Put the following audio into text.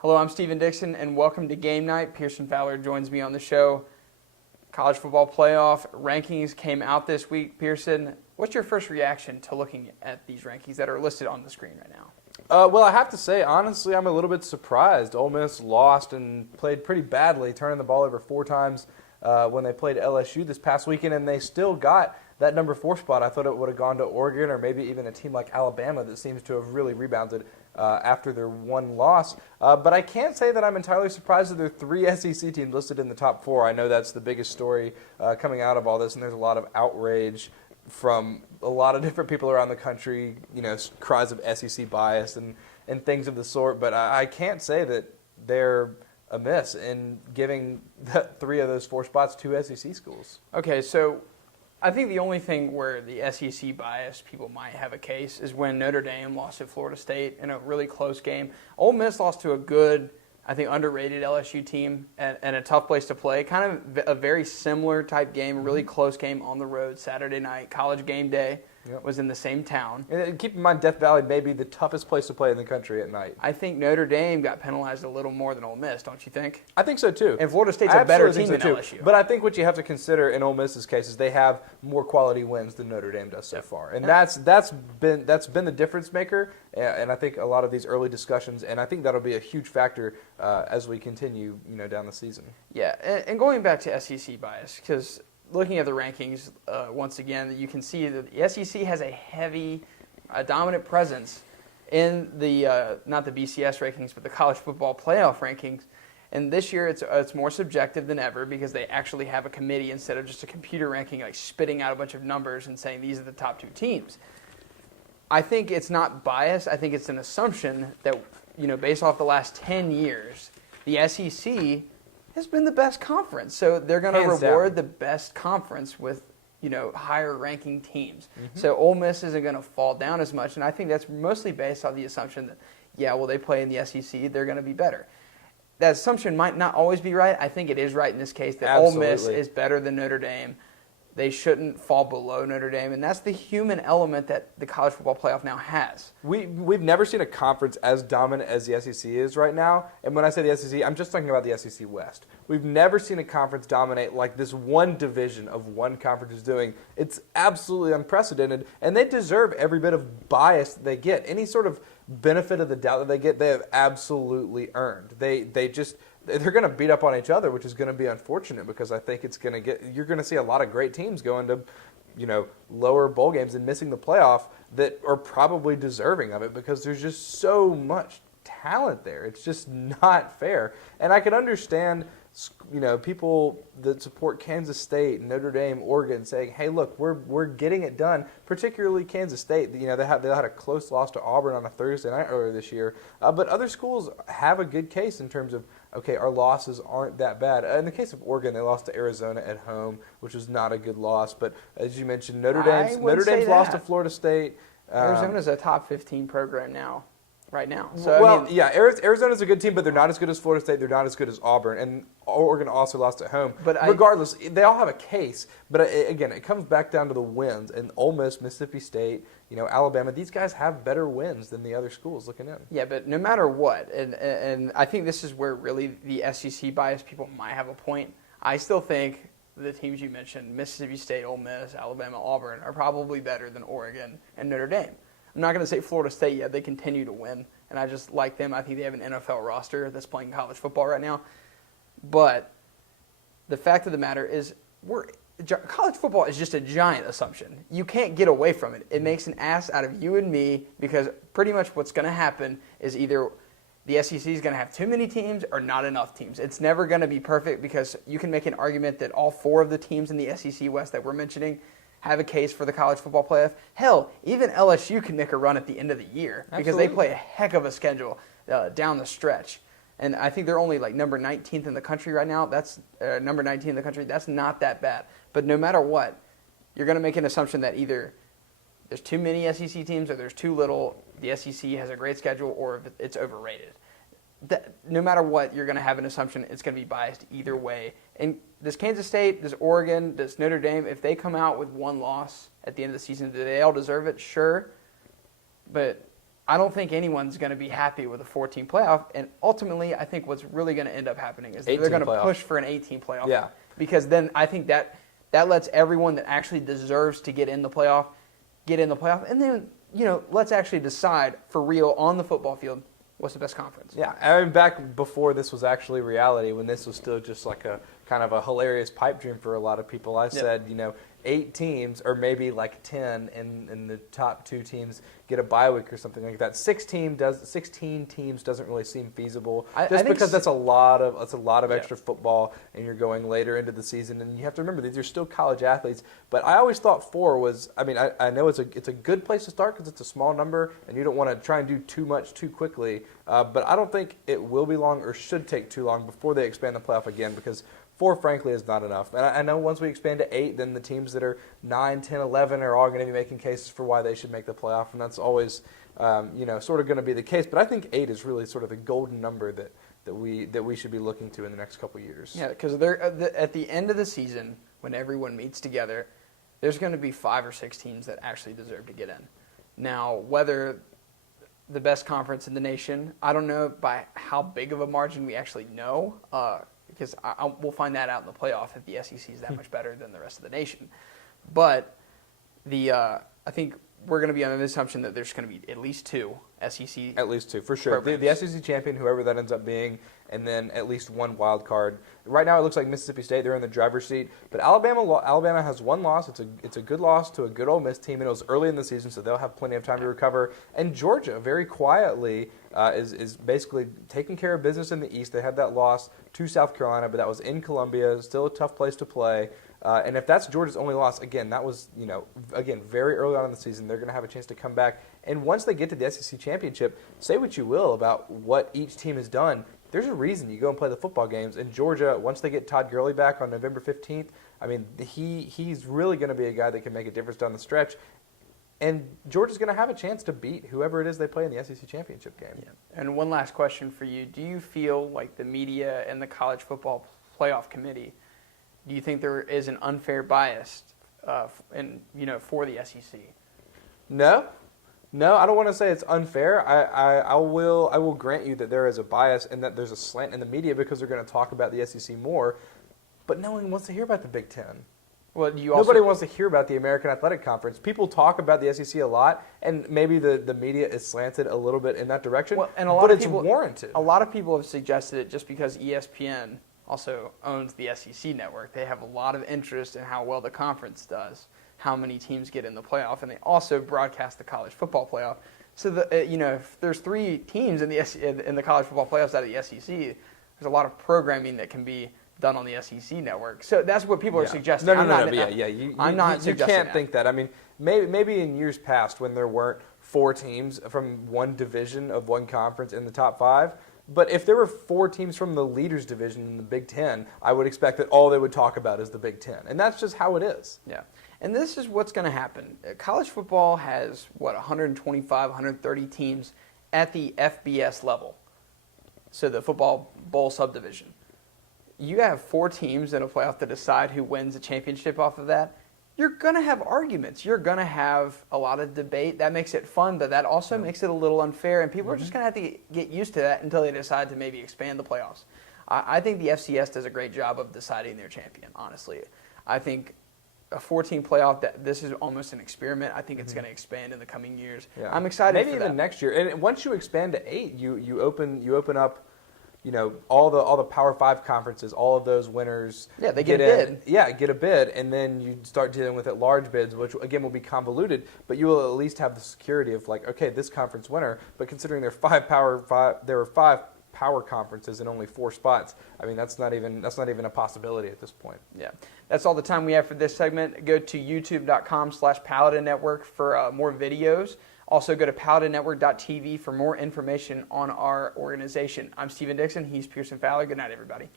Hello, I'm Steven Dixon, and welcome to Game Night. Pearson Fowler joins me on the show. College football playoff rankings came out this week. Pearson, what's your first reaction to looking at these rankings that are listed on the screen right now? Well, I have to say, honestly, I'm a little bit surprised. Ole Miss lost and played pretty badly, turning the ball over 4 times when they played LSU this past weekend, and they still got that number 4 spot. I thought it would have gone to Oregon or maybe even a team like Alabama that seems to have really rebounded after their one loss. But I can't say that I'm entirely surprised that there are 3 SEC teams listed in the top 4. I know that's the biggest story coming out of all this, and there's a lot of outrage from a lot of different people around the country, cries of SEC bias and things of the sort. But I can't say that they're amiss in giving 3 of those 4 spots to SEC schools. Okay, so I think the only thing where the SEC bias people might have a case is when Notre Dame lost to Florida State in a really close game. Ole Miss lost to a good, I think, underrated LSU team and a tough place to play. Kind of a very similar type game, a really close game on the road, Saturday night. College game day was in the same town. And keep in mind, Death Valley may be the toughest place to play in the country at night. I think Notre Dame got penalized a little more than Ole Miss, don't you think? I think so, too. And Florida State's a better team than LSU. But I think what you have to consider in Ole Miss's case is they have more quality wins than Notre Dame does so far. And that's been the difference maker, and I think a lot of these early discussions, and I think that'll be a huge factor as we continue down the season. Yeah, and going back to SEC bias, because looking at the rankings, once again, you can see that the SEC has a heavy, dominant presence in the, not the BCS rankings, but the college football playoff rankings. And this year it's more subjective than ever because they actually have a committee instead of just a computer ranking, like spitting out a bunch of numbers and saying these are the top 2 teams. I think it's not bias. I think it's an assumption that, based off the last 10 years, the SEC has been the best conference. So they're going to reward the best conference with, higher ranking teams. Mm-hmm. So Ole Miss isn't going to fall down as much. And I think that's mostly based on the assumption that, they play in the SEC, they're going to be better. That assumption might not always be right. I think it is right in this case that Ole Miss is better than Notre Dame. They shouldn't fall below Notre Dame, and that's the human element that the college football playoff now has. We've never seen a conference as dominant as the SEC is right now, and when I say the SEC, I'm just talking about the SEC West. We've never seen a conference dominate like this one division of one conference is doing. It's absolutely unprecedented, and they deserve every bit of bias that they get. Any sort of benefit of the doubt that they get, they have absolutely earned. They're going to beat up on each other, which is going to be unfortunate because I think you're going to see a lot of great teams going to, lower bowl games and missing the playoff that are probably deserving of it because there's just so much talent there. It's just not fair. And I can understand, people that support Kansas State, Notre Dame, Oregon saying, hey, look, we're getting it done, particularly Kansas State. They had a close loss to Auburn on a Thursday night earlier this year. But other schools have a good case in terms of, okay, our losses aren't that bad. In the case of Oregon, they lost to Arizona at home, which was not a good loss. But as you mentioned, Notre Dame's lost to Florida State. Arizona's a top 15 program right now. So, Arizona's a good team, but they're not as good as Florida State. They're not as good as Auburn. And Oregon also lost at home. But regardless, they all have a case. But again, it comes back down to the wins. And Ole Miss, Mississippi State, Alabama, these guys have better wins than the other schools looking in. Yeah, but no matter what, and I think this is where really the SEC bias people might have a point. I still think the teams you mentioned, Mississippi State, Ole Miss, Alabama, Auburn, are probably better than Oregon and Notre Dame. I'm not going to say Florida State yet. They continue to win, and I just like them. I think they have an NFL roster that's playing college football right now. But the fact of the matter is college football is just a giant assumption. You can't get away from it. It makes an ass out of you and me because pretty much what's going to happen is either the SEC is going to have too many teams or not enough teams. It's never going to be perfect because you can make an argument that all 4 of the teams in the SEC West that we're mentioning have a case for the college football playoff. Hell, even LSU can make a run at the end of the year because they play a heck of a schedule down the stretch. And I think they're only like number 19th in the country right now. That's number 19 in the country. That's not that bad. But no matter what, you're going to make an assumption that either there's too many SEC teams or there's too little. The SEC has a great schedule or it's overrated. No matter what, you're going to have an assumption it's going to be biased either way. And does Kansas State, does Oregon, does Notre Dame, if they come out with one loss at the end of the season, do they all deserve it? Sure. But I don't think anyone's going to be happy with a 14 playoff. And ultimately, I think what's really going to end up happening is that they're going to push for an 18 playoff. Yeah. Because then I think that lets everyone that actually deserves to get in the playoff get in the playoff. And then, let's actually decide for real on the football field what's the best conference. Yeah, I mean, back before this was actually reality, when this was still just like a kind of a hilarious pipe dream for a lot of people, I said, 8 teams or maybe like 10 and the top 2 teams get a bye week or something like that. 16 teams doesn't really seem feasible because that's a lot of extra football, and you're going later into the season, and you have to remember these are still college athletes. But I always thought 4 was, I know it's a good place to start because it's a small number and you don't want to try and do too much too quickly, but I don't think it will be long or should take too long before they expand the playoff again, because 4, frankly, is not enough. And I know once we expand to 8, then the teams that are 9, 10, 11 are all going to be making cases for why they should make the playoff, and that's always, sort of going to be the case. But I think 8 is really sort of the golden number that we should be looking to in the next couple of years. Yeah, because at the end of the season, when everyone meets together, there's going to be 5 or 6 teams that actually deserve to get in. Now, whether the best conference in the nation, I don't know by how big of a margin we actually know, because we'll find that out in the playoff if the SEC is that much better than the rest of the nation. But I think we're going to be under the assumption that there's going to be at least 2 SEC. At least 2, for sure. The SEC champion, whoever that ends up being, and then at least 1 wild card. Right now, it looks like Mississippi State, they're in the driver's seat. But Alabama has 1 loss. It's a good loss to a good Ole Miss team, and it was early in the season, so they'll have plenty of time to recover. And Georgia, very quietly, is basically taking care of business in the East. They had that loss to South Carolina, but that was in Columbia. Still a tough place to play. And if that's Georgia's only loss, again, that was, very early on in the season. They're going to have a chance to come back. And once they get to the SEC championship, say what you will about what each team has done, there's a reason you go and play the football games. And Georgia, once they get Todd Gurley back on November 15th, he's really going to be a guy that can make a difference down the stretch. And Georgia's going to have a chance to beat whoever it is they play in the SEC championship game. Yeah. And one last question for you. Do you feel like the media and the college football playoff committee, do you think there is an unfair bias for the SEC? No, I don't want to say it's unfair. I will grant you that there is a bias and that there's a slant in the media because they're going to talk about the SEC more, but no one wants to hear about the Big Ten. Well, nobody wants to hear about the American Athletic Conference. People talk about the SEC a lot, and maybe the media is slanted a little bit in that direction, but it's warranted. A lot of people have suggested it just because ESPN also owns the SEC network. They have a lot of interest in how well the conference does, how many teams get in the playoff, and they also broadcast the college football playoff. So if there's 3 teams in the college football playoffs out of the SEC, there's a lot of programming that can be done on the SEC network. So that's what people are suggesting. No. You can't think that. Maybe in years past when there weren't 4 teams from one division of one conference in the top 5. But if there were 4 teams from the leaders division in the Big Ten, I would expect that all they would talk about is the Big Ten. And that's just how it is. Yeah. And this is what's going to happen. College football has, 125, 130 teams at the FBS level. So the football bowl subdivision. You have 4 teams in a playoff to decide who wins the championship off of that. You're going to have arguments. You're going to have a lot of debate. That makes it fun, but that also makes it a little unfair, and people are just going to have to get used to that until they decide to maybe expand the playoffs. I think the FCS does a great job of deciding their champion, honestly. I think a 14 playoff, this is almost an experiment. I think it's going to expand in the coming years. Yeah. I'm excited maybe for that. Even next year. And once you expand to 8, you open up all the Power 5 conferences, all of those winners. Yeah, they get a bid. Yeah, get a bid, and then you start dealing with at-large bids, which again will be convoluted. But you will at least have the security of okay, this conference winner. But considering there were 5 power conferences and only 4 spots, that's not even a possibility at this point. Yeah, that's all the time we have for this segment. Go to youtube.com/Paladin Network for more videos. Also, go to paladinnetwork.tv for more information on our organization. I'm Stephen Dixon. He's Pearson Fowler. Good night, everybody.